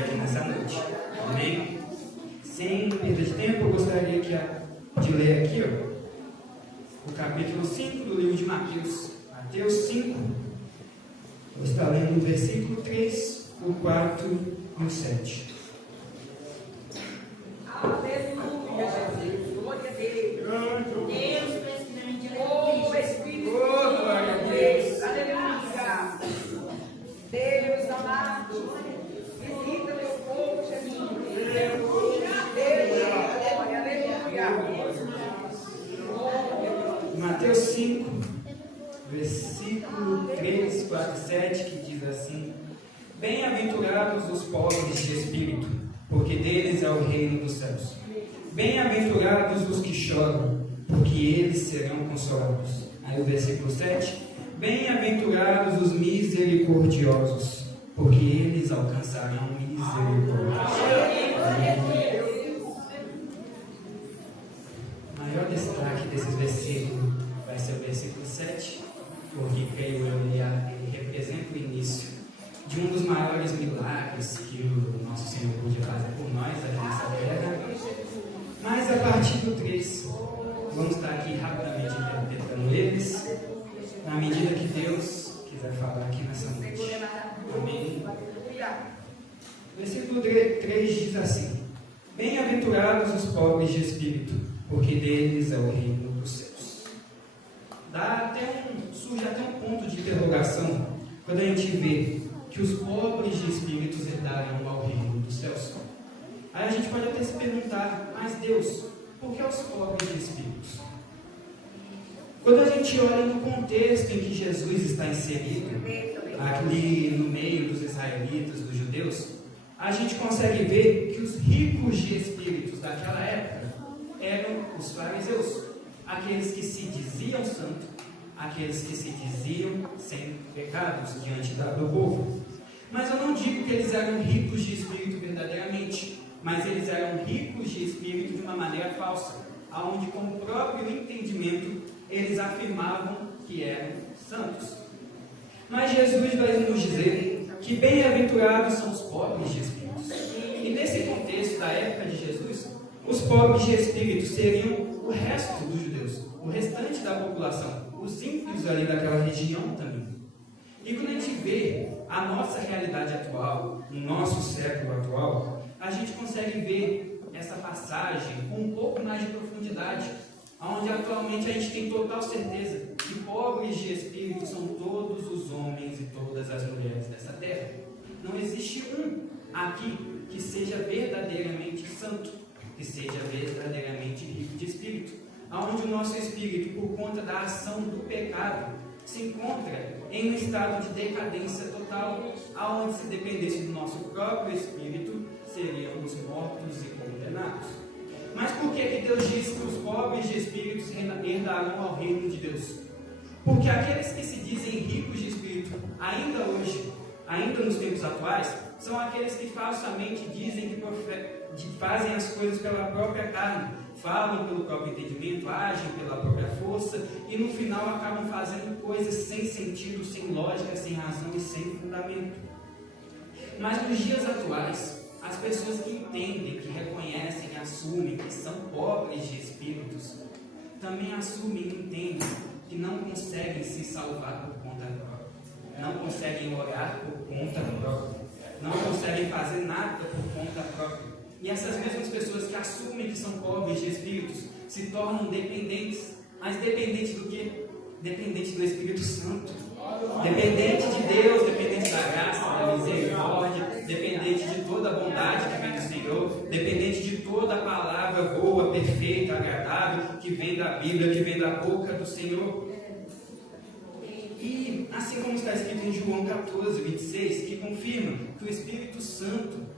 aqui nessa noite. Amém? Sem perda de tempo, eu gostaria de ler aqui o capítulo 5 do livro de Mateus. Mateus 5. Eu estou lendo o versículo 3, o 4 e o 7. Aleluia, Jesus. Glória a Deus. Deus presente. Oh, Espírito Santo. Glória a Deus. Aleluia. Deus amado. Visita meu povo, Jesus. Aleluia. Mateus 5, versículo 3, 4 e 7, que diz assim: Bem-aventurados os pobres de espírito, porque deles é o reino dos céus. Bem-aventurados os que choram, porque eles serão consolados. Aí o versículo 7: Bem-aventurados os misericordiosos, porque eles alcançarão misericórdia. O maior destaque desses versículos vai ser o versículo 7, porque creio eu, ele representa o início de um dos maiores milagres que o nosso Senhor pôde fazer por nós aqui nessa terra. Mas a partir do 3, vamos estar aqui rapidamente interpretando eles, na medida que Deus quiser falar aqui nessa noite. Amém. Versículo 3 diz assim: Bem-aventurados os pobres de espírito, porque deles é o reino dos céus. Surge até um ponto de interrogação quando a gente vê que os pobres de espíritos herdarão ao reino dos céus. Aí a gente pode até se perguntar: mas Deus, por que os pobres de espíritos? Quando a gente olha no contexto em que Jesus está inserido, ali no meio dos israelitas, dos judeus, a gente consegue ver que os ricos de espíritos daquela época eram os fariseus, aqueles que se diziam santos, aqueles que se diziam sem pecados diante do povo. Mas eu não digo que eles eram ricos de espírito verdadeiramente, mas eles eram ricos de espírito de uma maneira falsa, aonde com o próprio entendimento eles afirmavam que eram santos. Mas Jesus vai nos dizer que bem-aventurados são os pobres de espíritos. E nesse contexto da época de Jesus, os pobres de espírito seriam o resto dos judeus, o restante da população, os ímpios ali daquela região também. E quando a gente vê a nossa realidade atual, o nosso século atual, a gente consegue ver essa passagem com um pouco mais de profundidade, onde atualmente a gente tem total certeza que pobres de espírito são todos os homens e todas as mulheres dessa terra. Não existe um aqui que seja verdadeiramente santo, que seja verdadeiramente rico de espírito, onde o nosso espírito, por conta da ação do pecado, se encontra em um estado de decadência total, aonde, se dependesse do nosso próprio espírito, seríamos mortos e condenados. Mas por que Deus diz que os pobres de espíritos herdarão ao reino de Deus? Porque aqueles que se dizem ricos de espírito, ainda hoje, ainda nos tempos atuais, são aqueles que falsamente dizem que fazem as coisas pela própria carne, falam pelo próprio entendimento, agem pela própria força e no final acabam fazendo coisas sem sentido, sem lógica, sem razão e sem fundamento. Mas nos dias atuais, as pessoas que entendem, que reconhecem e assumem que são pobres de espíritos, também assumem e entendem que não conseguem se salvar por conta própria, não conseguem orar por conta própria, não conseguem fazer nada por conta própria. E essas mesmas pessoas que assumem que são pobres de espíritos se tornam dependentes. Mas dependentes do quê? Dependentes do Espírito Santo. Dependente de Deus, dependente da graça, da misericórdia, dependente de toda a bondade que vem do Senhor, dependente de toda a palavra boa, perfeita, agradável, que vem da Bíblia, que vem da boca do Senhor. E assim como está escrito em João 14, 26, que confirma que o Espírito Santo,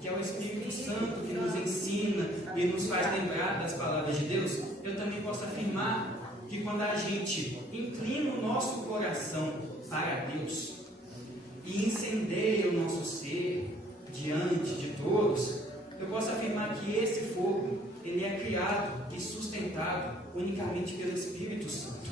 que é o Espírito Santo que nos ensina e nos faz lembrar das palavras de Deus, eu também posso afirmar que quando a gente inclina o nosso coração para Deus e incendeia o nosso ser diante de todos, eu posso afirmar que esse fogo, ele é criado e sustentado unicamente pelo Espírito Santo.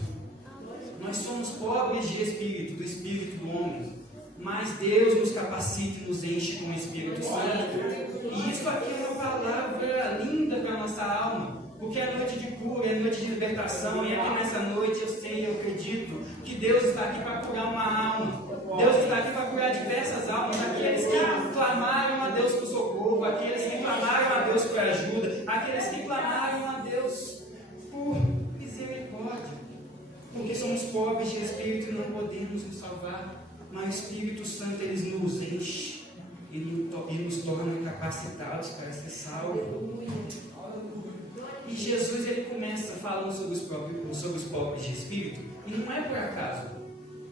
Nós somos pobres de espírito, do espírito do homem, mas mas Deus nos capacita e nos enche com o Espírito Santo. E isso aqui é uma palavra linda para a nossa alma, porque é noite de cura, é noite de libertação, e aqui nessa noite eu sei, eu acredito que Deus está aqui para curar uma alma. Deus está aqui para curar diversas almas, aqueles que clamaram a Deus por socorro, aqueles que clamaram a Deus por ajuda, aqueles que clamaram a Deus por misericórdia, porque somos pobres de espírito e não podemos nos salvar, mas o Espírito Santo ele nos enche e nos torna capacitados para ser salvos. E Jesus ele começa falando sobre os pobres de espírito, e não é por acaso.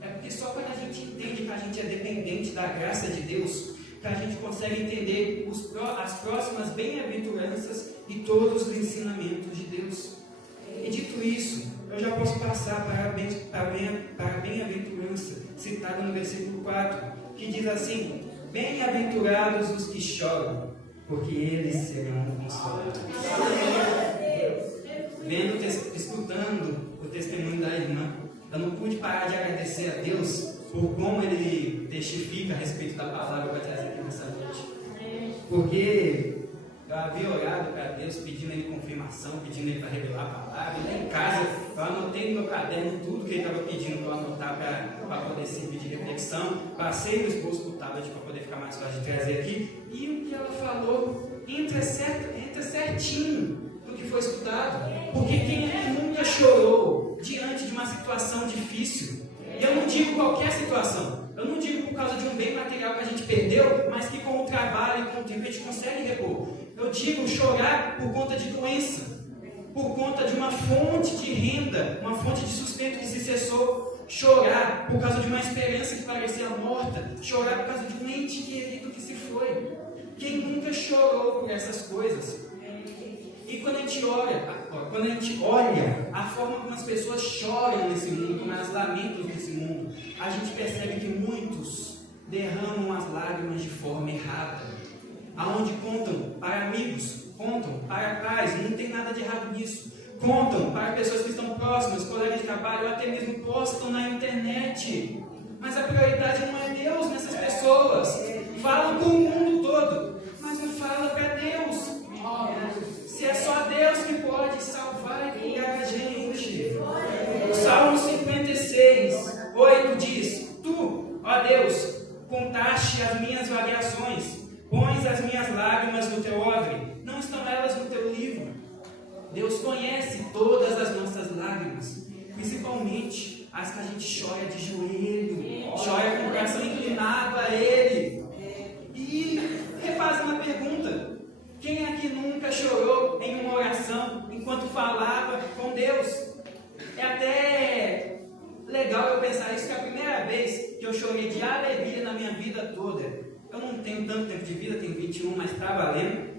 É porque só quando a gente entende que a gente é dependente da graça de Deus, que a gente consegue entender as próximas bem-aventuranças e todos os ensinamentos de Deus. E dito isso, eu já posso passar para a bem-aventurança citada no versículo 4, que diz assim: bem-aventurados os que choram, porque eles serão consolados. Escutando o testemunho da irmã, eu não pude parar de agradecer a Deus por como Ele testifica a respeito da palavra para trazer aqui nessa noite. Porque eu havia orado para Deus, pedindo Ele confirmação, pedindo Ele para revelar a palavra. E lá em casa, eu anotei no meu caderno tudo que Ele estava pedindo para eu anotar para poder servir de reflexão. Passei no esboço do tablet para poder ficar mais fácil de trazer aqui. E o que ela falou entra certinho no que foi estudado. Porque quem nunca chorou diante de uma situação difícil? E eu não digo qualquer situação. Eu não digo por causa de um bem material que a gente perdeu, mas que com o trabalho e com o tempo a gente consegue repor. Eu digo chorar por conta de doença, por conta de uma fonte de renda, uma fonte de sustento que se cessou. Chorar por causa de uma esperança que parecia morta. Chorar por causa de um ente querido que se foi. Quem nunca chorou por essas coisas? E quando a gente olha a forma como as pessoas choram nesse mundo, como elas lamentam nesse mundo, a gente percebe que muitos derramam as lágrimas de forma errada. Aonde contam para amigos, contam para pais, não tem nada de errado nisso. Contam para pessoas que estão próximas, colegas de trabalho, ou até mesmo postam na internet. Mas a prioridade não é Deus nessas pessoas. Falam com o mundo todo, mas não fala para Deus. Se é só Deus que pode salvar e curar a gente. O Salmo 56, 8 diz: Tu, ó Deus, contaste as minhas variações, pões as minhas lágrimas no teu odre, não estão elas no teu livro? Deus conhece todas as nossas lágrimas, principalmente as que a gente chora de joelho, chora com o coração inclinado a Ele. E refaz uma pergunta: quem aqui nunca chorou em uma oração enquanto falava com Deus? É até legal eu pensar isso, que a primeira vez que eu chorei de alegria na minha vida toda, eu não tenho tanto tempo de vida, tenho 21, mas está valendo.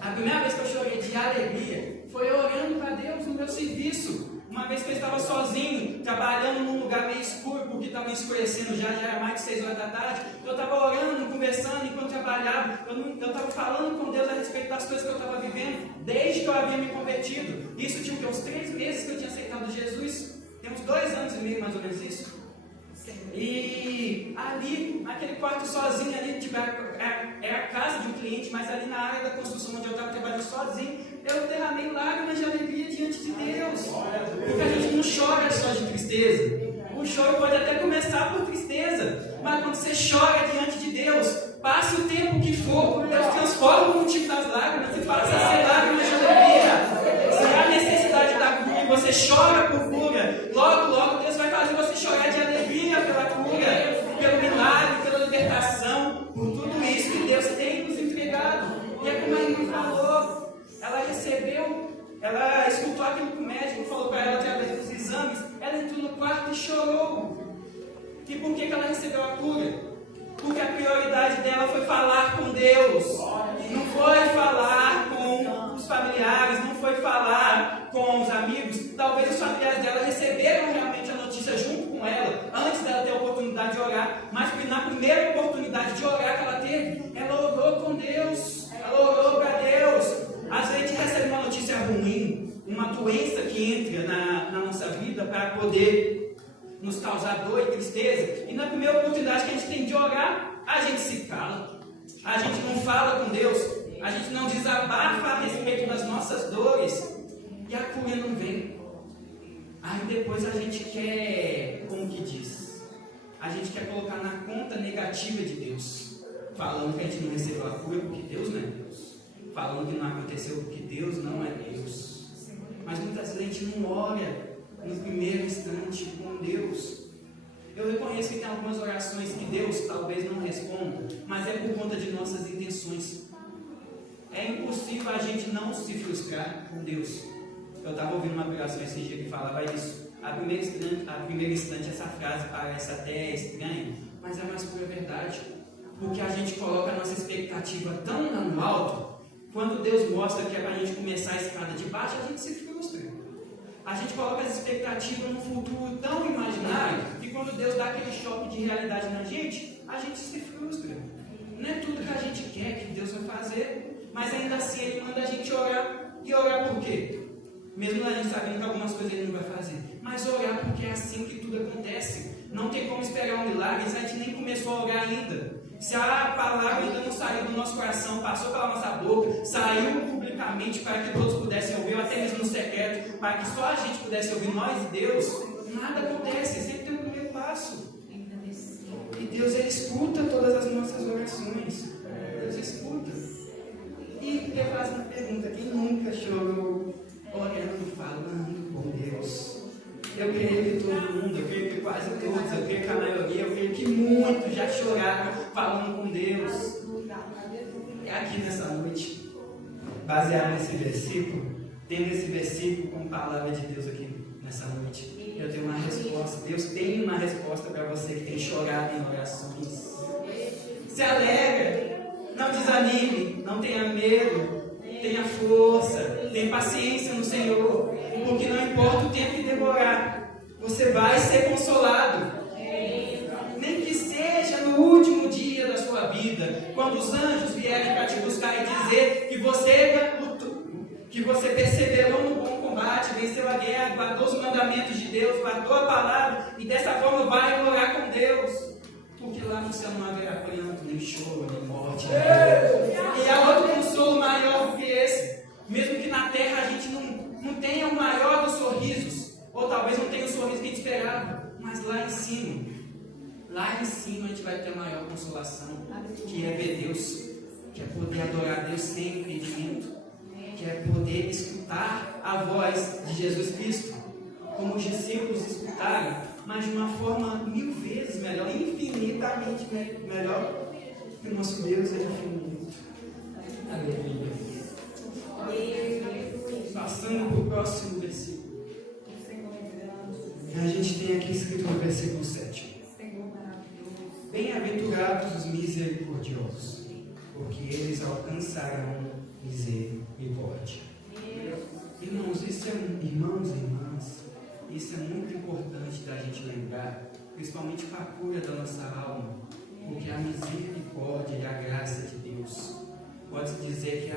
A primeira vez que eu chorei de alegria foi orando para Deus no meu serviço. Uma vez que eu estava sozinho, trabalhando num lugar meio escuro, porque estava escurecendo já era mais de 6 horas da tarde. Eu estava orando, conversando enquanto trabalhava. Eu estava falando com Deus a respeito das coisas que eu estava vivendo, desde que eu havia me convertido. Isso tinha uns 3 meses que eu tinha aceitado Jesus. Tem uns 2 anos e meio, mais ou menos isso. E ali, naquele quarto sozinho, ali, tipo, era a casa de um cliente, mas ali na área da construção onde eu estava trabalhando sozinho, eu derramei lágrimas de alegria diante de Deus. Porque a gente não chora só de tristeza. O choro pode até começar por tristeza, mas quando você chora diante de Deus, passe o tempo que for, Deus transforma o motivo das lágrimas e passa a ser lágrimas de alegria. Se há necessidade da cura e você chora por cura, logo Deus vai fazer você chorar de alegria pela cura, pelo milagre, pela libertação, por tudo isso que Deus tem nos entregado. E é como a irmã falou, ela escutou aquilo que o médico falou para ela através dos exames, ela entrou no quarto e chorou. E por que ela recebeu a cura? Porque a prioridade dela foi falar com Deus, não foi falar com os familiares, não foi falar com os amigos. Talvez os familiares dela receberam realmente a notícia junto com ela, antes dela ter a oportunidade de orar, mas na primeira oportunidade de orar que ela teve, ela orou com Deus, ela orou para Deus. Às vezes a gente recebe uma notícia ruim, uma doença que entra na nossa vida para poder nos causar dor e tristeza, e na primeira oportunidade que a gente tem de orar não desabafa a respeito das nossas dores e a cura não vem. Aí depois a gente quer, como que diz? A gente quer colocar na conta negativa de Deus, falando que a gente não recebeu a cura porque Deus não é Deus, falando que não aconteceu porque Deus não é Deus. Mas muitas vezes a gente não ora no primeiro instante com Deus. Eu reconheço que tem algumas orações que Deus talvez não responda, mas é por conta de nossas intenções. É impossível a gente não se frustrar com Deus. Eu estava ouvindo uma pregação esse dia que falava isso. A primeiro instante essa frase parece até estranha, mas é mais pura verdade. Porque a gente coloca a nossa expectativa tão lá no alto, quando Deus mostra que é para a gente começar a escada de baixo, a gente se frustra. A gente coloca as expectativas num futuro tão imaginário, que quando Deus dá aquele choque de realidade na gente, a gente se frustra. Não é tudo que a gente quer que Deus vai fazer, mas ainda assim Ele manda a gente orar. E orar por quê? Mesmo a gente sabendo que algumas coisas Ele não vai fazer, mas orar porque é assim que tudo acontece. Não tem como esperar um milagre se a gente nem começou a orar ainda. Se a palavra ainda não saiu do nosso coração, passou pela nossa boca, saiu publicamente para que todos pudessem ouvir, ou até mesmo no secreto, para que só a gente pudesse ouvir, nós e Deus, nada acontece, sempre tem um primeiro passo. E Deus, Ele escuta todas as nossas orações. Deus escuta. E eu faço uma pergunta: quem nunca chorou orando, falando com Deus? Eu creio que todo mundo, eu creio que quase todos, eu creio que a maioria, eu creio que muitos já choraram falando com Deus. E aqui nessa noite, baseado nesse versículo, tendo esse versículo como palavra de Deus aqui nessa noite, eu tenho uma resposta. Deus tem uma resposta para você que tem chorado em orações. Se alegra, não desanime, não tenha medo, tenha força, tenha paciência no Senhor, porque não importa o tempo que demorar, você vai ser consolado. Nem que seja no último dia da sua vida, quando os anjos vierem para te buscar e dizer que você lutou, que você perseverou no bom combate, venceu a guerra, guardou os mandamentos de Deus, guardou a palavra e dessa forma vai morar com Deus. Porque lá no céu não haverá pranto, nem choro, nem morte. E há outro consolo maior do que esse. Mesmo que na terra a gente não tenha o maior dos sorrisos, ou talvez não tenha o sorriso que a gente esperava, mas lá em cima a gente vai ter a maior consolação, que é ver Deus, que é poder adorar Deus sem impedimento, que é poder escutar a voz de Jesus Cristo, como os discípulos escutaram, mas de uma forma 1000 vezes melhor, infinitamente melhor, que o nosso Deus é infinito. Aleluia. Passando para o próximo versículo. A gente tem aqui escrito no versículo 7. Bem-aventurados os misericordiosos, porque eles alcançarão misericórdia. Irmãos, isso é muito importante da gente lembrar, principalmente para a cura da nossa alma, porque a misericórdia e a graça de Deus pode-se dizer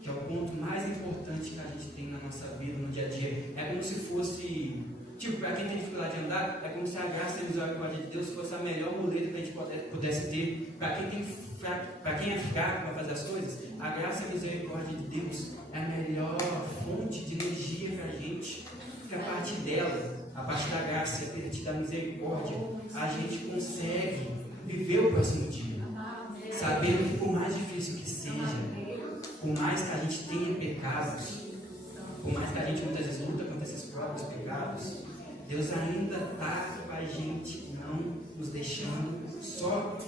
que é o ponto mais importante que a gente tem na nossa vida, no dia a dia. É como se fosse, para quem tem dificuldade de andar, é como se a graça e a misericórdia de Deus fosse a melhor muleta que a gente pudesse ter. Para quem é fraco para fazer as coisas, a graça e a misericórdia de Deus é a melhor fonte de energia para a gente. Porque a partir dela, a partir da graça e a partir da misericórdia, a gente consegue viver o próximo dia, sabendo que por mais difícil que seja, por mais que a gente tenha pecados, por mais que a gente muitas vezes luta contra esses próprios pecados, Deus ainda está com a gente, não nos deixando só.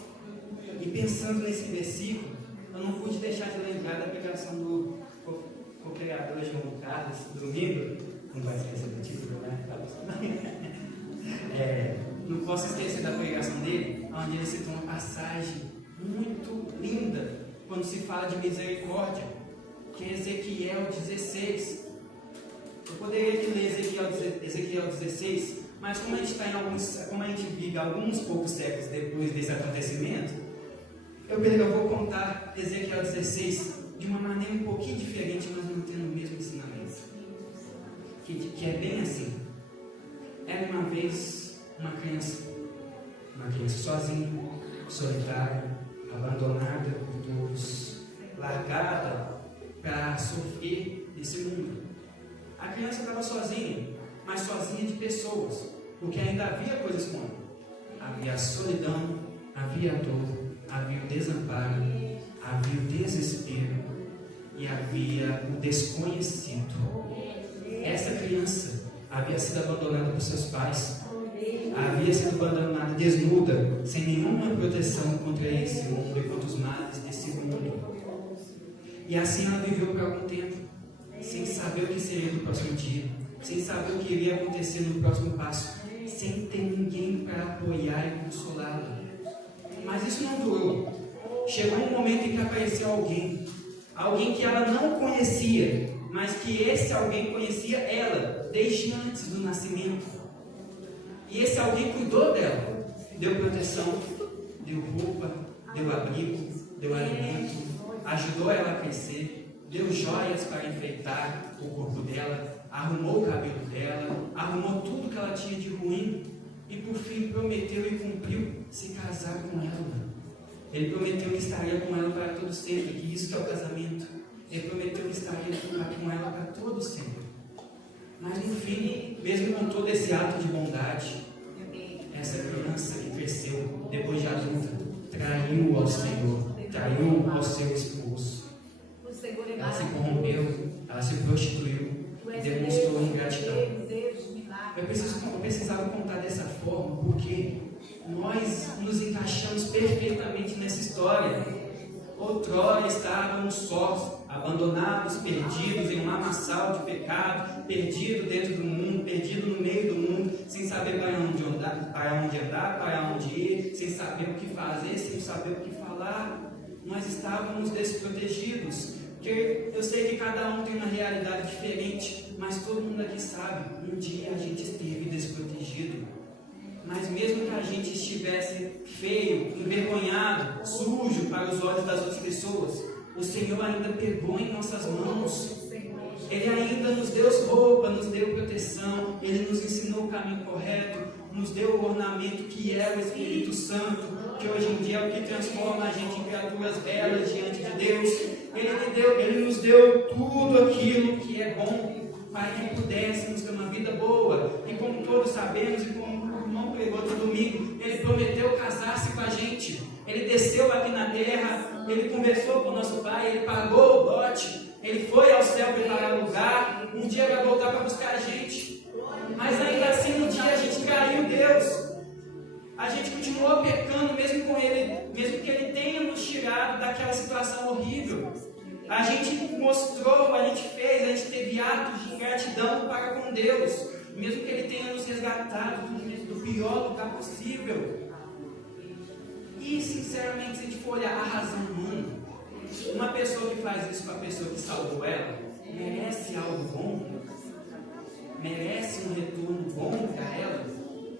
E pensando nesse versículo, eu não pude deixar de lembrar da pregação do co-criador João Carlos, domingo. Não vai esquecer do título, né? Não posso esquecer da pregação dele, onde ele citou uma passagem muito linda, quando se fala de misericórdia, que é Ezequiel 16. Eu poderia aqui ler Ezequiel 16, mas como a gente vive alguns poucos séculos depois desse acontecimento, eu vou contar Ezequiel 16 de uma maneira um pouquinho diferente, mas mantendo o mesmo ensinamento. Que é bem assim. Era uma vez uma criança sozinha, solitária, abandonada por todos, lá largada para sofrer nesse mundo. A criança estava sozinha, mas sozinha de pessoas, porque ainda havia coisas como havia a solidão, havia a dor, havia o desamparo, havia o desespero e havia o desconhecido. Essa criança havia sido abandonada por seus pais, havia sido abandonada desnuda, sem nenhuma proteção contra esse mundo e contra os males desse mundo. E assim ela viveu por algum tempo, sem saber o que seria do próximo dia, sem saber o que iria acontecer no próximo passo, sem ter ninguém para apoiar e consolá-la. Mas isso não durou. Chegou um momento em que apareceu alguém que ela não conhecia, mas que esse alguém conhecia ela desde antes do nascimento. E esse alguém cuidou dela, deu proteção, deu roupa, deu abrigo, deu alimento, ajudou ela a crescer, deu joias para enfeitar o corpo dela, arrumou o cabelo dela, arrumou tudo que ela tinha de ruim e por fim prometeu e cumpriu se casar com ela. Ele prometeu que estaria com ela para todo sempre, que isso que é o casamento. Ele prometeu que estaria com ela para todo sempre. Mas no fim, mesmo com todo esse ato de bondade, essa criança que cresceu depois de adulta traiu ao Senhor, traiu ao seu esposo. Ela se corrompeu, ela se prostituiu e demonstrou ingratidão. Eu precisava contar dessa forma porque nós nos encaixamos perfeitamente nessa história. Outrora estávamos sós, abandonados, perdidos em um lamaçal de pecado, perdido dentro do mundo, perdido no meio do mundo, sem saber para onde andar, para onde ir, sem saber o que fazer, sem saber o que falar. Nós estávamos desprotegidos. Porque eu sei que cada um tem uma realidade diferente, mas todo mundo aqui sabe, um dia a gente esteve desprotegido. Mas mesmo que a gente estivesse feio, envergonhado, sujo para os olhos das outras pessoas, o Senhor ainda pegou em nossas mãos. Ele ainda nos deu roupa, nos deu proteção, Ele nos ensinou o caminho correto, nos deu o ornamento que é o Espírito Santo, que hoje em dia é o que transforma a gente em criaturas belas diante de Deus. Ele nos deu tudo aquilo que é bom para que pudéssemos ter uma vida boa. E como todos sabemos, e como o irmão pregou no domingo, Ele prometeu casar-se com a gente. Ele desceu aqui na terra, Ele conversou com o nosso Pai, Ele pagou o dote, Ele foi ao céu preparar lugar. Um dia vai voltar para buscar a gente. Mas ainda assim, um dia a gente traiu Deus. A gente continuou pecando mesmo com Ele, mesmo que Ele tenha nos tirado daquela situação horrível. A gente mostrou, a gente fez, a gente teve atos de ingratidão para com Deus, mesmo que Ele tenha nos resgatado do pior lugar possível. E sinceramente, se a gente for olhar a razão humana, uma pessoa que faz isso com a pessoa que salvou ela, merece algo bom? Merece um retorno bom para ela?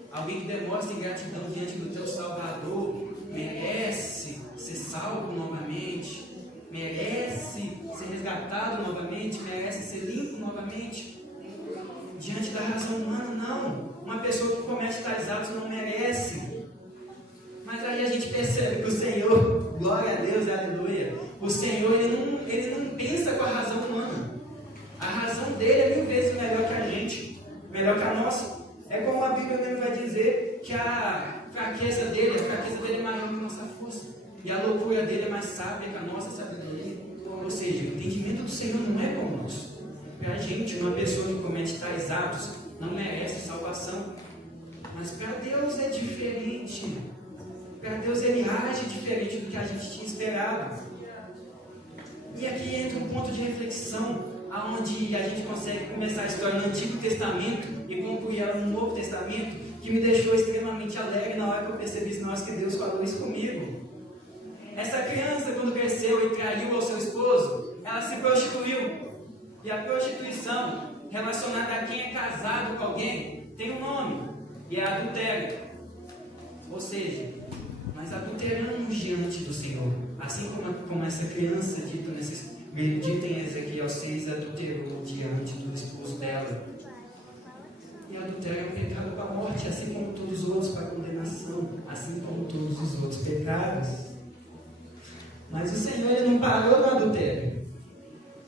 Alguém que demonstra ingratidão diante do teu Salvador merece ser salvo novamente, merece ser resgatado novamente, merece ser limpo novamente. Diante da razão humana, não. Uma pessoa que comete tais atos não merece. Mas aí a gente percebe que o Senhor, glória a Deus, aleluia, o Senhor ele não pensa com a razão humana. A razão dele é 1000 vezes melhor que a gente, melhor que a nossa. É como a Bíblia mesmo vai dizer que a fraqueza dele é maior que a nossa força. E a loucura dele é mais sábia que a nossa sabedoria. Ou seja, o entendimento do Senhor não é como o nosso. Para a gente, uma pessoa que comete tais atos não merece salvação. Mas para Deus é diferente. Para Deus Ele age diferente do que a gente tinha esperado. E aqui entra um ponto de reflexão, onde a gente consegue começar a história no Antigo Testamento e concluir ela no Novo Testamento, que me deixou extremamente alegre na hora que eu percebi que Deus falou isso comigo. Essa criança, quando cresceu e traiu ao seu esposo, ela se prostituiu. E a prostituição, relacionada a quem é casado com alguém, tem um nome, e é adultério. Ou seja, nós adulteramos diante do Senhor, assim como essa criança dita em Ezequiel 6 adulterou diante do esposo dela. E adultério é um pecado para a morte, assim como todos os outros para a condenação, assim como todos os outros pecados. Mas o Senhor ele não parou no adultério.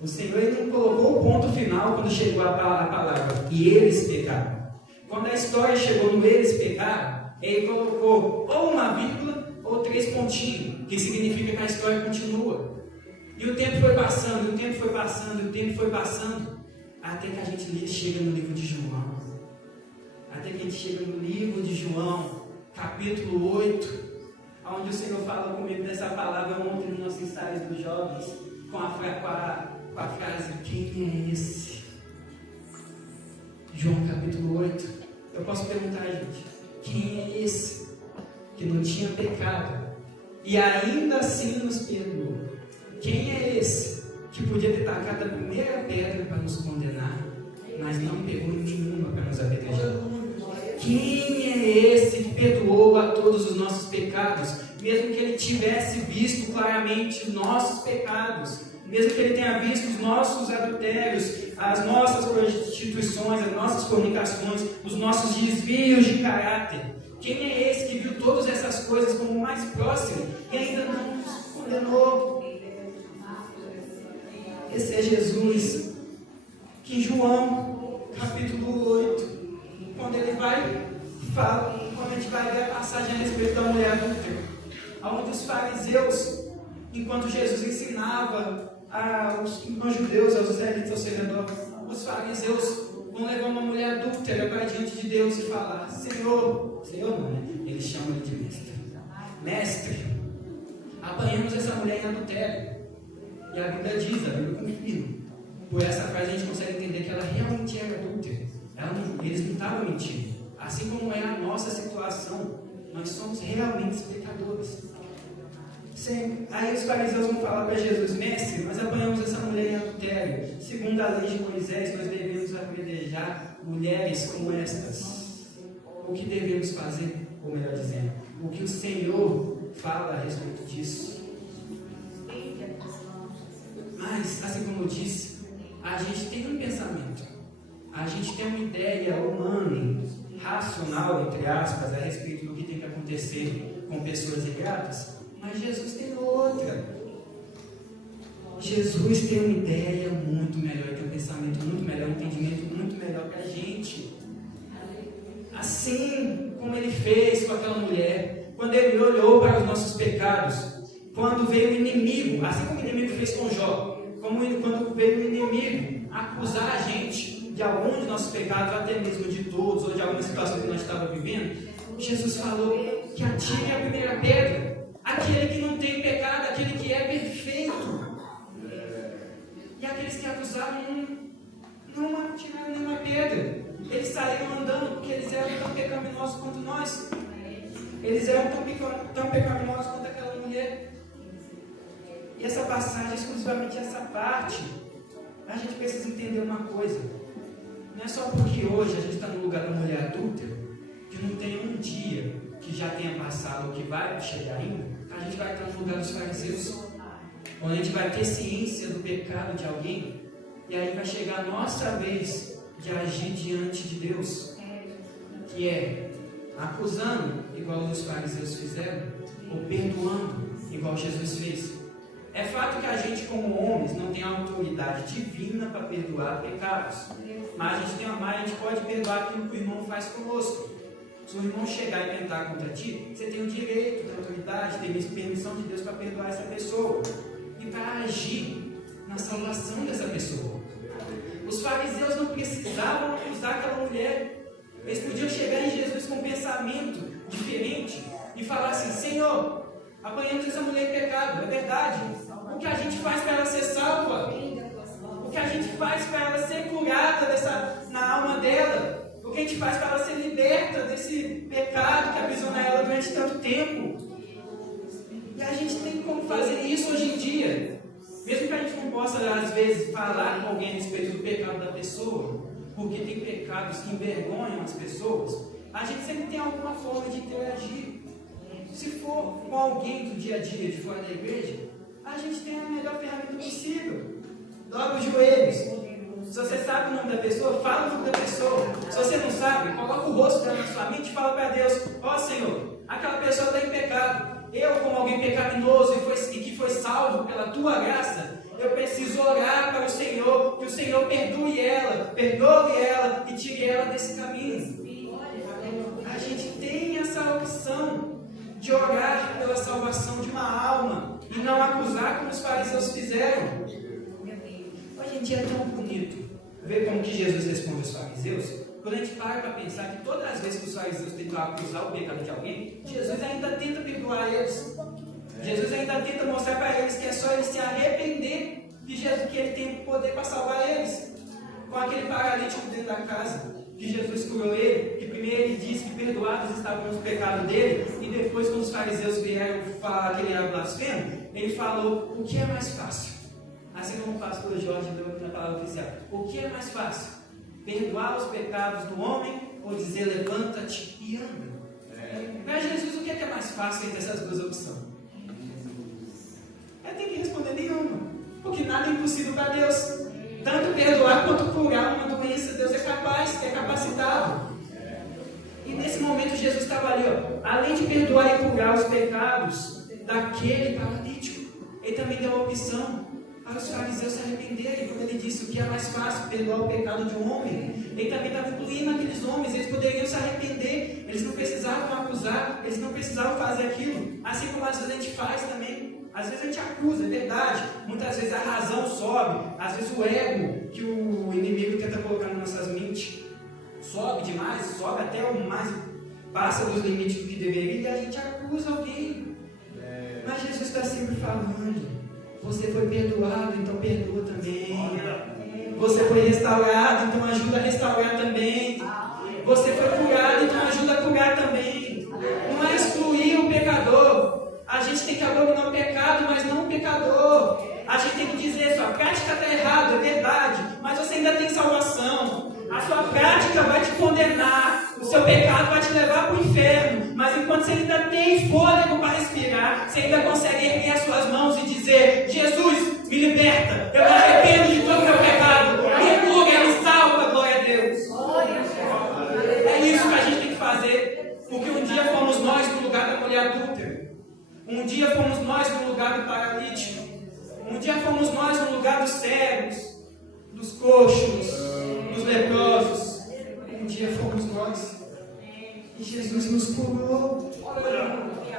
O Senhor ele não colocou o ponto final quando chegou a palavra. E eles pecaram. Quando a história chegou no eles pecaram, ele colocou ou uma vírgula ou 3 pontinhos, que significa que a história continua. E o tempo foi passando, o tempo foi passando, o tempo foi passando, até que a gente chega no livro de João. Até que a gente chega no livro de João, capítulo 8, onde o Senhor fala comigo dessa palavra ontem nos nossos ensaios dos jovens, com a frase, quem é esse? João capítulo 8. Eu posso perguntar, gente, quem é esse que não tinha pecado e ainda assim nos perdoou? Quem é esse que podia ter tacado a primeira pedra para nos condenar, mas não pegou nenhuma para nos apedrejar? Quem é esse que perdoou a todos os nossos pecados, mesmo que ele tivesse visto claramente os nossos pecados, mesmo que ele tenha visto os nossos adultérios, as nossas prostituições, as nossas fornicações, os nossos desvios de caráter? Quem é esse que viu todas essas coisas como o mais próximo e ainda não nos condenou? Esse é Jesus, que em João, capítulo 8, quando ele vai falar, quando a gente vai ver a passagem a respeito da mulher adúltera, onde os fariseus, enquanto Jesus ensinava aos judeus, aos israelitas ao seu redor, os fariseus vão levar uma mulher adúltera para diante de Deus e falar: Senhor não, né? Eles chamam ele de mestre, apanhamos essa mulher em adultério. E a Bíblia diz, a Bíblia confirma. Por essa frase a gente consegue entender que ela realmente era adúltera. Eles não estavam mentindo. Assim como é a nossa situação, nós somos realmente pecadores. Sim. Aí os fariseus vão falar para Jesus: mestre, nós apanhamos essa mulher em adultério. Segundo a lei de Moisés, nós devemos apedrejar mulheres como estas. O que devemos fazer? Ou melhor dizendo, o que o Senhor fala a respeito disso? Mas, assim como eu disse, a gente tem um pensamento, a gente tem uma ideia humana, racional, entre aspas, a respeito do que tem que acontecer com pessoas ingratas, mas Jesus tem outra. Jesus tem uma ideia muito melhor, tem um pensamento muito melhor, um entendimento muito melhor para a gente. Assim como ele fez com aquela mulher, quando ele olhou para os nossos pecados, quando veio o inimigo, assim como o inimigo fez com Jó, quando veio o inimigo acusar a gente de algum de nossos pecados, até mesmo de todos, ou de alguma situação que nós estávamos vivendo, Jesus falou que atire a primeira pedra, aquele que não tem pecado, aquele que é perfeito. E aqueles que acusaram não atiraram nenhuma pedra. Eles saíram andando porque eles eram tão pecaminosos quanto nós. Eles eram tão pecaminosos quanto aquela mulher. E essa passagem, exclusivamente essa parte, a gente precisa entender uma coisa. Não é só porque hoje a gente está no lugar da mulher adúltera, que não tem um dia que já tenha passado ou que vai chegar ainda, a gente vai estar no lugar dos fariseus, onde a gente vai ter ciência do pecado de alguém, e aí vai chegar a nossa vez de agir diante de Deus, que é acusando, igual os fariseus fizeram, ou perdoando, igual Jesus fez. É fato que a gente, como homens, não tem autoridade divina para perdoar pecados, mas a gente pode perdoar aquilo que o irmão faz conosco. Se o irmão chegar e tentar contra ti, você tem o direito, tem autoridade, tem permissão de Deus para perdoar essa pessoa e para agir na salvação dessa pessoa. Os fariseus não precisavam acusar aquela mulher. Eles podiam chegar em Jesus com um pensamento diferente e falar assim: Senhor, apanhamos essa mulher em pecado, é verdade. O que a gente faz para ela ser salva? O que a gente faz para ela ser curada na alma dela? O que a gente faz para ela ser liberta desse pecado que aprisiona ela durante tanto tempo? E a gente tem como fazer isso hoje em dia. Mesmo que a gente não possa, às vezes, falar com alguém a respeito do pecado da pessoa, porque tem pecados que envergonham as pessoas, a gente sempre tem alguma forma de interagir. Se for com alguém do dia a dia, de fora da igreja, a gente tem a melhor ferramenta possível. Dobra os joelhos. Se você sabe o nome da pessoa, fala o nome da pessoa. Se você não sabe, coloca o rosto dela na sua mente e fala para Deus: ó Senhor, aquela pessoa está em pecado. Eu, como alguém pecaminoso e que foi salvo pela tua graça, eu preciso orar para o Senhor, que o Senhor perdoe ela e tire ela desse caminho. A gente tem essa opção de orar pela salvação de uma alma e não acusar como os fariseus fizeram. Hoje em dia é tão bonito ver como que Jesus responde aos fariseus. Quando a gente para pensar que todas as vezes que os fariseus tentam acusar o pecado de alguém, Jesus ainda tenta perdoar eles. Jesus ainda tenta mostrar para eles que é só eles se arrepender que ele tem poder para salvar eles. Com aquele paralítico dentro da casa, que Jesus curou ele, que primeiro ele disse que perdoados estavam os pecados dele, e depois, quando os fariseus vieram falar que ele era blasfemo, ele falou: o que é mais fácil? Assim como o pastor Jorge deu aqui na palavra oficial: o que é mais fácil? Perdoar os pecados do homem ou dizer levanta-te e anda? Para Jesus, o que é mais fácil entre essas duas opções? Ele tem que responder nenhuma, porque nada é impossível para Deus. Tanto perdoar quanto curar uma doença, Deus é capaz, é capacitado. E nesse momento Jesus estava ali, além de perdoar e curar os pecados daquele paralítico, ele também deu a opção para os fariseus se arrependerem. Quando ele disse o que é mais fácil, perdoar o pecado de um homem, ele também estava incluindo aqueles homens. Eles poderiam se arrepender, eles não precisavam acusar, eles não precisavam fazer aquilo, assim como às vezes a gente faz também. Às vezes a gente acusa, é verdade. Muitas vezes a razão sobe, às vezes o ego que o inimigo tenta colocar nas nossas mentes sobe demais, sobe até o mais, passa dos limites do que deveria, e a gente acusa alguém. Mas Jesus está sempre falando: você foi perdoado, então perdoa também. Você foi restaurado, então ajuda a restaurar também. Você foi curado, então ajuda a curar também. Não é excluir o pecador. A gente tem que abominar o pecado, mas não o pecador. A gente tem que dizer: sua prática está errada, é verdade, mas você ainda tem salvação. A sua prática vai te condenar, o seu pecado vai te levar para o inferno, mas enquanto você ainda tem fôlego para respirar, você ainda consegue erguer as suas mãos e dizer: Jesus, me liberta, eu me arrependo de todo o meu pecado, me cura, me salva, glória a Deus. É isso que a gente tem que fazer, porque um dia fomos nós no lugar da mulher adúltera, um dia fomos nós no lugar do paralítico, um dia fomos nós no lugar dos cegos, dos coxos, dos leprosos. Um dia fomos nós. E Jesus nos curou,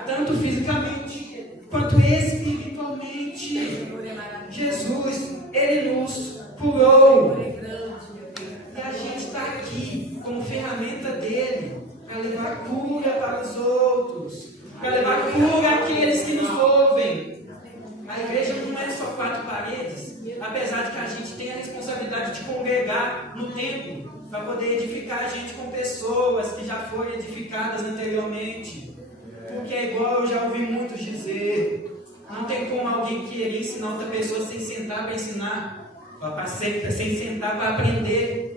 tanto fisicamente quanto espiritualmente. Jesus, Ele nos curou. E a gente está aqui como ferramenta dele para levar cura para os outros, para levar cura àqueles que nos ouvem. A igreja não é só 4 paredes, apesar de que a gente tem a responsabilidade de congregar no templo, para poder edificar a gente com pessoas que já foram edificadas anteriormente. Porque é igual eu já ouvi muitos dizer: não tem como alguém querer ensinar outra pessoa sem sentar para ensinar, sem sentar para aprender.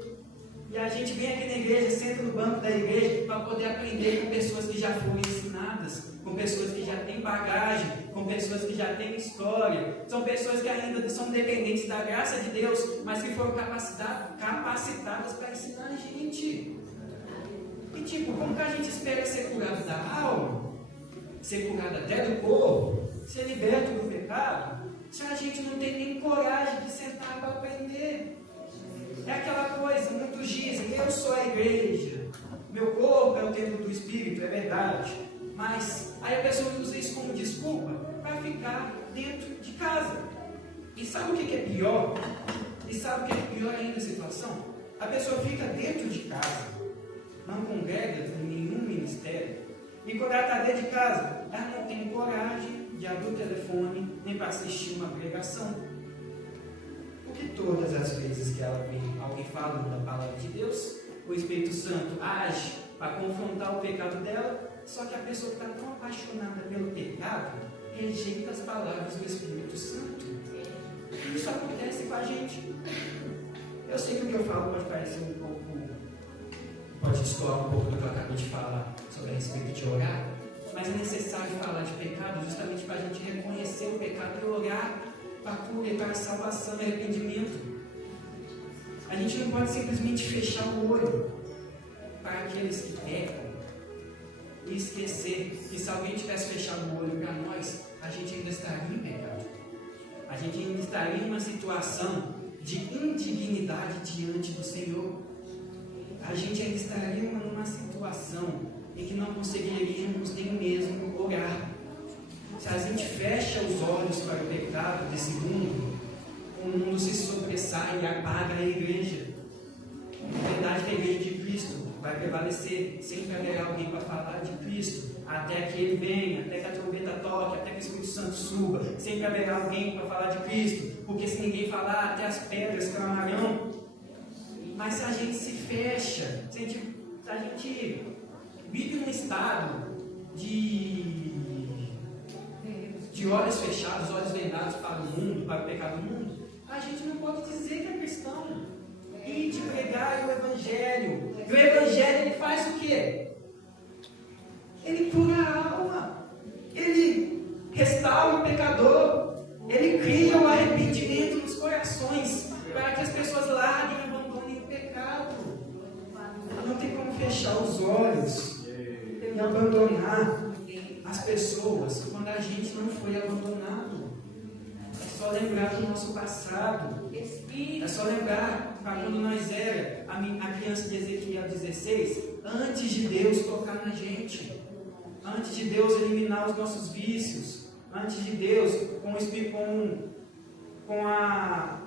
E a gente vem aqui na igreja, senta no banco da igreja para poder aprender com pessoas que já foram ensinadas, com pessoas que já têm bagagem, com pessoas que já têm história. São pessoas que ainda são dependentes da graça de Deus, mas que foram capacitadas para ensinar a gente. E como que a gente espera ser curado da alma, ser curado até do corpo, ser liberto do pecado, se a gente não tem nem coragem de sentar para aprender? É aquela coisa, muitos dizem: eu sou a igreja, meu corpo é o templo do Espírito, é verdade. Mas aí a pessoa usa isso como desculpa para ficar dentro de casa. E sabe o que é pior? E sabe o que é pior ainda a situação? A pessoa fica dentro de casa, não congrega em nenhum ministério, e quando ela está dentro de casa, ela não tem coragem de abrir o telefone nem para assistir uma pregação. Porque todas as vezes que ela vê alguém falando da palavra de Deus, o Espírito Santo age para confrontar o pecado dela, só que a pessoa está tão apaixonada pelo pecado, rejeita as palavras do Espírito Santo. Isso acontece com a gente. Eu sei que o que eu falo pode parecer um pouco, pode destoar um pouco do que eu acabei de falar sobre a respeito de orar, mas é necessário falar de pecado justamente para a gente reconhecer o pecado e orar para cura e para salvação e arrependimento. A gente não pode simplesmente fechar o olho para aqueles que pecam e esquecer que se alguém tivesse fechado o olho para nós, a gente ainda estaria em pecado. gente ainda estaria em uma situação de indignidade diante do Senhor. A gente ainda estaria numa situação em que não conseguiríamos nem mesmo orar. Se a gente fecha os olhos para o pecado desse mundo, o mundo se sobressai e apaga a igreja. A verdade é que a igreja de Cristo vai prevalecer, sempre haverá alguém para falar de Cristo, até que Ele venha, até que a trombeta toque, até que o Espírito Santo suba, sempre haverá alguém para falar de Cristo, porque se ninguém falar, até as pedras clamarão. Mas se a gente se fecha, se a gente vive num estado de olhos fechados, olhos vendados para o mundo, para o pecado do mundo, a gente não pode dizer que é cristão. E de pregar o Evangelho. E o Evangelho, ele faz o quê? Ele cura a alma. Ele restaura o pecador. Ele cria o arrependimento nos corações, para que as pessoas larguem e abandonem o pecado. Não tem como fechar os olhos e abandonar as pessoas quando a gente não foi abandonado. É só lembrar do nosso passado. É só lembrar para quando nós era a criança de Ezequiel 16, antes de Deus tocar na gente, antes de Deus eliminar os nossos vícios, antes de Deus, com a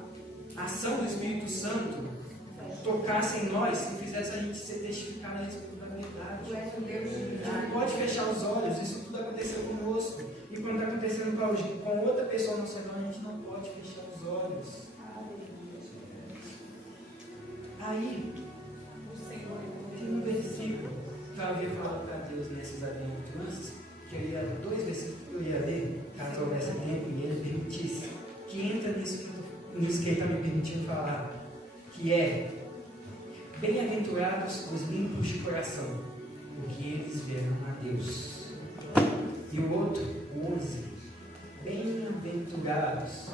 ação do Espírito Santo, tocasse em nós e fizesse a gente se testificar a respeito da verdade. A gente não pode fechar os olhos, isso tudo aconteceu conosco. E quando está acontecendo com outra pessoa ao nosso redor, a gente não pode fechar os olhos. Aí, tem um versículo que eu havia falado para Deus nessas bem-aventuranças, que eu ia ler 2 versículos que eu ia ler, caso houvesse tempo e Ele permitisse, que entra nisso que Ele está me permitindo falar, que é: bem-aventurados os limpos de coração, porque eles verão a Deus. E o outro, o 11, bem-aventurados,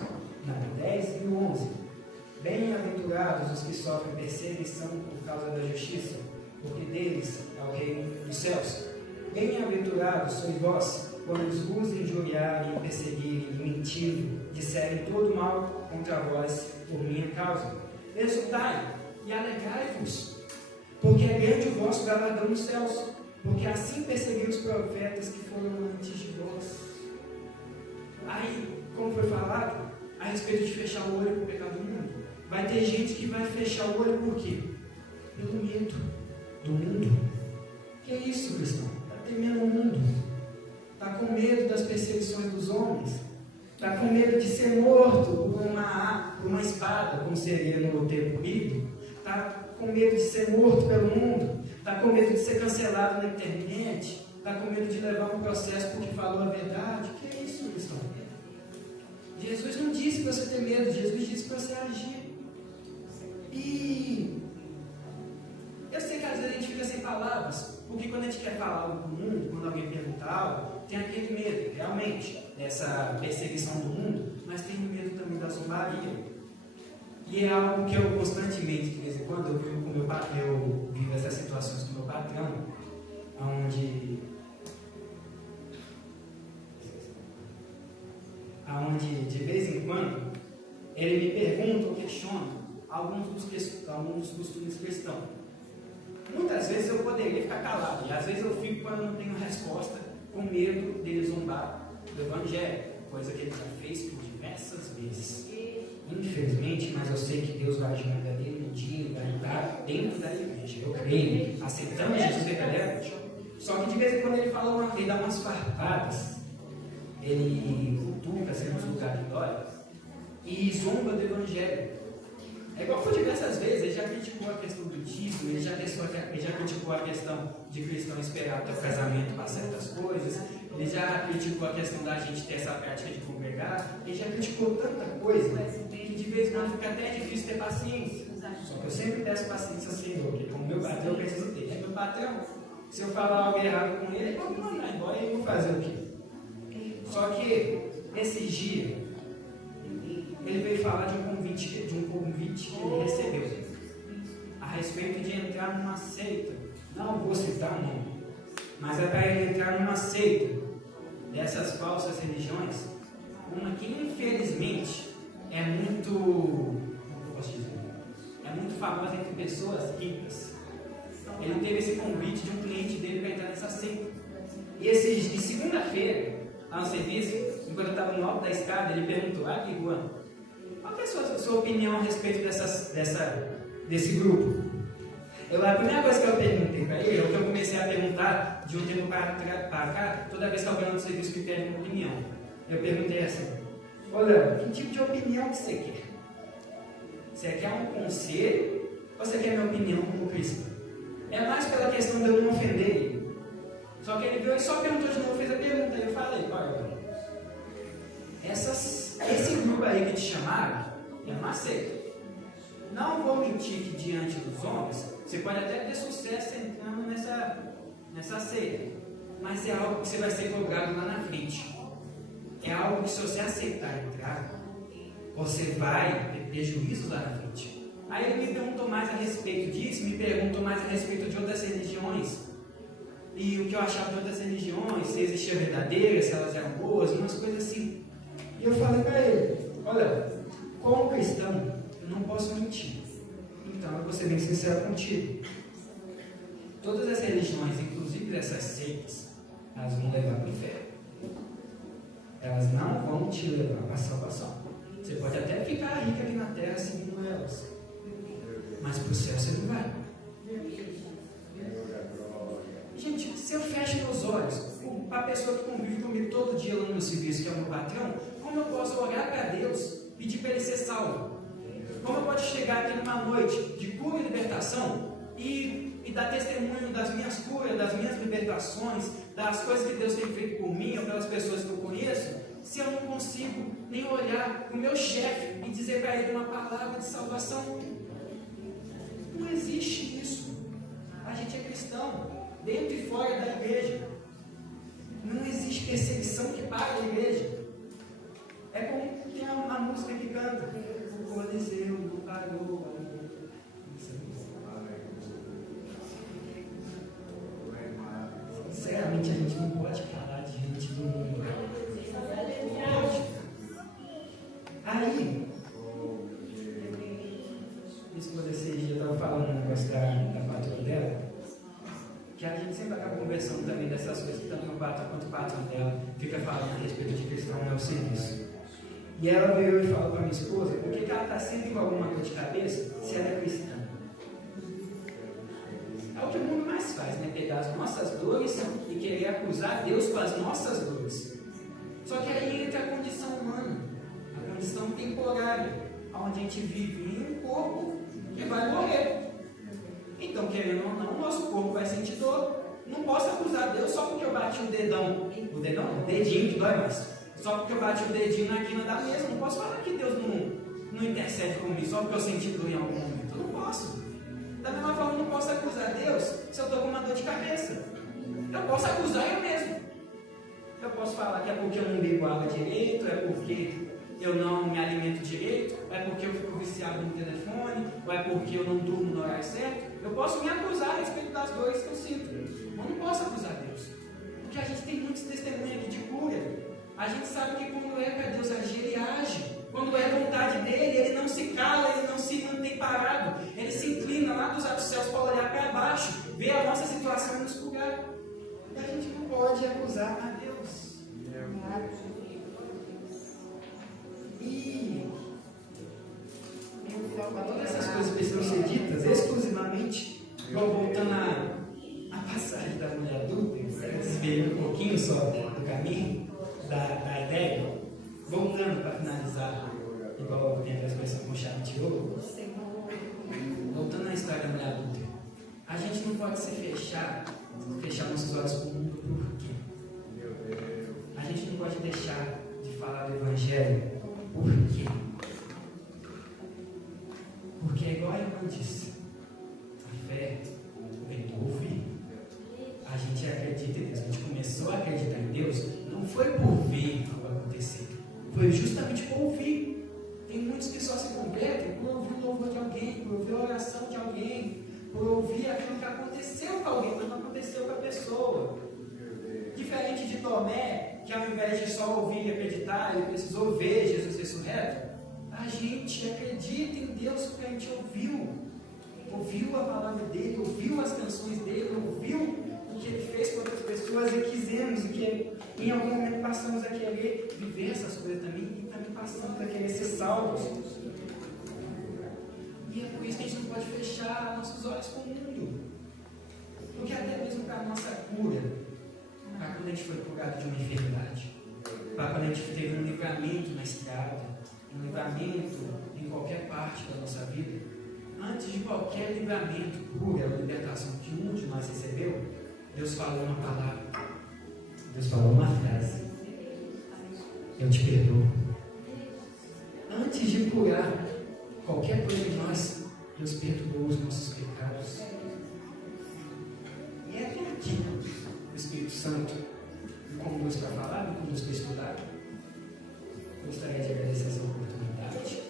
não, 10 e o 11. Bem-aventurados os que sofrem perseguição por causa da justiça, porque deles é o reino dos céus. Bem-aventurados sois vós, quando os vos injuriarem, perseguirem, e mentirem, disserem todo mal contra vós por minha causa. Exultai e alegrai-vos, porque é grande o vosso galardão nos céus, porque assim perseguiram os profetas que foram antes de vós. Aí, como foi falado, a respeito de fechar o olho para o pecado do mundo, vai ter gente que vai fechar o olho por quê? Pelo medo do mundo. Que é isso, cristão? Está temendo o mundo. Está com medo das perseguições dos homens. Está com medo de ser morto por uma espada, como seria no tempo bíblico. Está com medo de ser morto pelo mundo. Está com medo de ser cancelado na internet. Está com medo de levar um processo porque falou a verdade. Que é isso, cristão? Jesus não disse para você ter medo, Jesus disse para você agir. E eu sei que às vezes a gente fica sem palavras, porque quando a gente quer falar algo do mundo, quando alguém pergunta algo, tem aquele medo, realmente, dessa perseguição do mundo, mas tem medo também da zombaria. E é algo que eu constantemente, de vez em quando, eu vivo essas situações com o meu patrão, onde de vez em quando ele me pergunta ou questiona alguns dos costumes cristãos. Muitas vezes eu poderia ficar calado, e às vezes eu fico quando não tenho resposta, com medo dele zombar do Evangelho, coisa que ele já fez por diversas vezes. Infelizmente, mas eu sei que Deus vai agir na vida dele um dia, ele vai entrar dentro da igreja. Eu creio, aceitamos Jesus verdadeiro. Só que de vez em quando ele fala ele dá umas farpadas, ele cutuca assim nos lugares de glória e zomba do Evangelho. É igual foi diversas vezes, ele já criticou a questão do dízimo, ele já criticou a questão de cristão esperar até o casamento para certas coisas, ele já criticou a questão da gente ter essa prática de congregar, ele já criticou tanta coisa que de vez em quando fica até difícil ter paciência. Só que eu sempre peço paciência ao Senhor, porque como meu patrão eu preciso ter. É meu patrão, se eu falar algo errado com ele, ele pode mandar embora e eu vou fazer o quê? Só que esses dias ele veio falar de um convite que ele recebeu a respeito de entrar numa seita. Não vou citar o nome, mas é para ele entrar numa seita dessas falsas religiões, uma que infelizmente é muito, como eu posso dizer, é muito famosa entre pessoas ricas. Ele teve esse convite de um cliente dele para entrar nessa seita. E de segunda-feira, lá no serviço, enquanto eu estava no alto da escada, ele perguntou: aqui, Juan, qual é a sua opinião a respeito desse grupo? A primeira coisa que eu perguntei para ele, é o que eu comecei a perguntar de um tempo para cá, toda vez que alguém no serviço me pede uma opinião. Eu perguntei assim: ô Léo, que tipo de opinião que você quer? Você quer um conselho ou você quer minha opinião como cristão? É mais pela questão de eu não ofender ele. Só que ele veio e só perguntou de novo, fez a pergunta, e eu falei: olha, esse grupo aí que te chamaram é uma seita. Não vou mentir que diante dos homens você pode até ter sucesso entrando nessa seita, mas é algo que você vai ser cobrado lá na frente. É algo que, se você aceitar entrar, você vai ter prejuízos lá na frente. Aí ele me perguntou mais a respeito disso, me perguntou mais a respeito de outras religiões, e o que eu achava de outras religiões, se existiam verdadeiras, se elas eram boas, umas coisas assim. E eu falei para ele: olha, como cristão, eu não posso mentir. Então eu vou ser bem sincero contigo. Todas as religiões, inclusive essas seitas, elas vão levar para o inferno. Elas não vão te levar para a salvação. Você pode até ficar rico aqui na terra seguindo elas, mas para o céu você não vai. Gente, se eu fecho meus olhos para a pessoa que convive comigo todo dia lá no meu serviço, que é o meu patrão, como eu posso orar para Deus, pedir para ele ser salvo? Como eu posso chegar aqui numa noite de cura e libertação e dar testemunho das minhas curas, das minhas libertações, das coisas que Deus tem feito por mim ou pelas pessoas que eu conheço, se eu não consigo nem olhar para o meu chefe e dizer para ele uma palavra de salvação? Não existe isso. A gente é cristão, dentro e fora da igreja. Não existe perseguição que pague a igreja. É como tem a música que canta: o Coliseu não pagou. Sinceramente, a gente não pode falar diante do mundo. Aí, minha esposa esse dia estava falando um negócio da patroa dela, que a gente sempre acaba conversando também dessas coisas, que tanto meu patrão quanto o patrão dela fica falando a respeito de cristão no serviço. E ela veio e falou para minha esposa: por que ela está sempre com alguma dor de cabeça se ela é cristã? É o que o mundo mais faz, né? Pegar as nossas dores e querer acusar Deus com as nossas dores. Só que aí entra a condição humana, a condição temporária, onde a gente vive em um corpo que vai morrer. Então, querendo ou não, o nosso corpo vai sentir dor. Não posso acusar Deus só porque eu bati o dedinho que dói mais. Só porque eu bati o dedinho na quina da mesa. Não posso falar que Deus não intercede comigo só porque eu senti dor em algum momento. Eu não posso. Da mesma forma, eu não posso acusar Deus se eu estou com uma dor de cabeça. Eu posso acusar eu mesmo. Eu posso falar que é porque eu não bebo água direito, é porque eu não me alimento direito, é porque eu fico viciado no telefone, ou é porque eu não durmo no horário certo. Eu posso me acusar a respeito das dores que eu sinto. Mas não posso acusar Deus. Porque a gente tem muitos testemunhos aqui de cura. A gente sabe que quando é para Deus agir, Ele age. Quando é vontade dEle, Ele não se cala, Ele não se mantém parado. Ele se inclina lá dos altos céus para olhar para baixo, ver a nossa situação e nos curar. E a gente não pode acusar a Deus. E todas essas coisas precisam ser ditas exclusivamente, voltando à passagem da mulher adulta, desviando um pouquinho só do caminho, da ideia, voltando para finalizar, igual tem a expressão com chave de ouro, voltando à história da mulher adulta, a gente não pode se fechar nossos olhos para o mundo, por quê? A gente não pode deixar de falar do Evangelho, por quê? Porque é igual a irmã disse, a fé vem do ouvir. A gente acredita em Deus, a gente começou a acreditar em Deus, não foi por ver algo acontecer, foi justamente por ouvir. Tem muitos que só se convertem por ouvir o louvor de alguém, por ouvir a oração de alguém, por ouvir aquilo que aconteceu com alguém, mas não aconteceu com a pessoa. Diferente de Tomé, que ao invés de só ouvir e acreditar, ele precisou ver Jesus ressurreto. a gente acredita em Deus porque a gente ouviu a palavra dele, ouviu as canções dele, ouviu o que ele fez com outras pessoas e quisemos, e que em algum momento passamos a querer viver essas coisas também, e também passamos a querer ser salvos. E é por isso que a gente não pode fechar nossos olhos com o mundo. Porque até mesmo para a nossa cura, para quando a gente foi curado de uma enfermidade, para quando a gente teve um livramento na estrada, um livramento em qualquer parte da nossa vida, antes de qualquer livramento, cura ou libertação que um de nós recebeu, Deus falou uma palavra, Deus falou uma frase: eu te perdoo. Antes de curar qualquer coisa em nós, Deus perdoou os nossos pecados. E é aqui o Espírito Santo me conduz para falar, me conduz para estudar. Eu gostaria de agradecer essa oportunidade.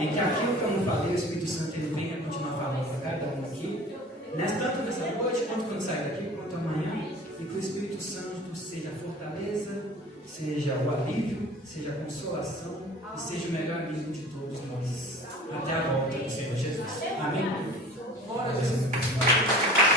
E que aquilo que eu não falei, o Espírito Santo ele venha continuar falando para cada um aqui, tanto nessa noite, quanto quando sair daqui, quanto amanhã, e que o Espírito Santo seja a fortaleza, seja o alívio, seja a consolação e seja o melhor amigo de todos nós. Até a volta do Senhor Jesus. Amém? Bora, Jesus.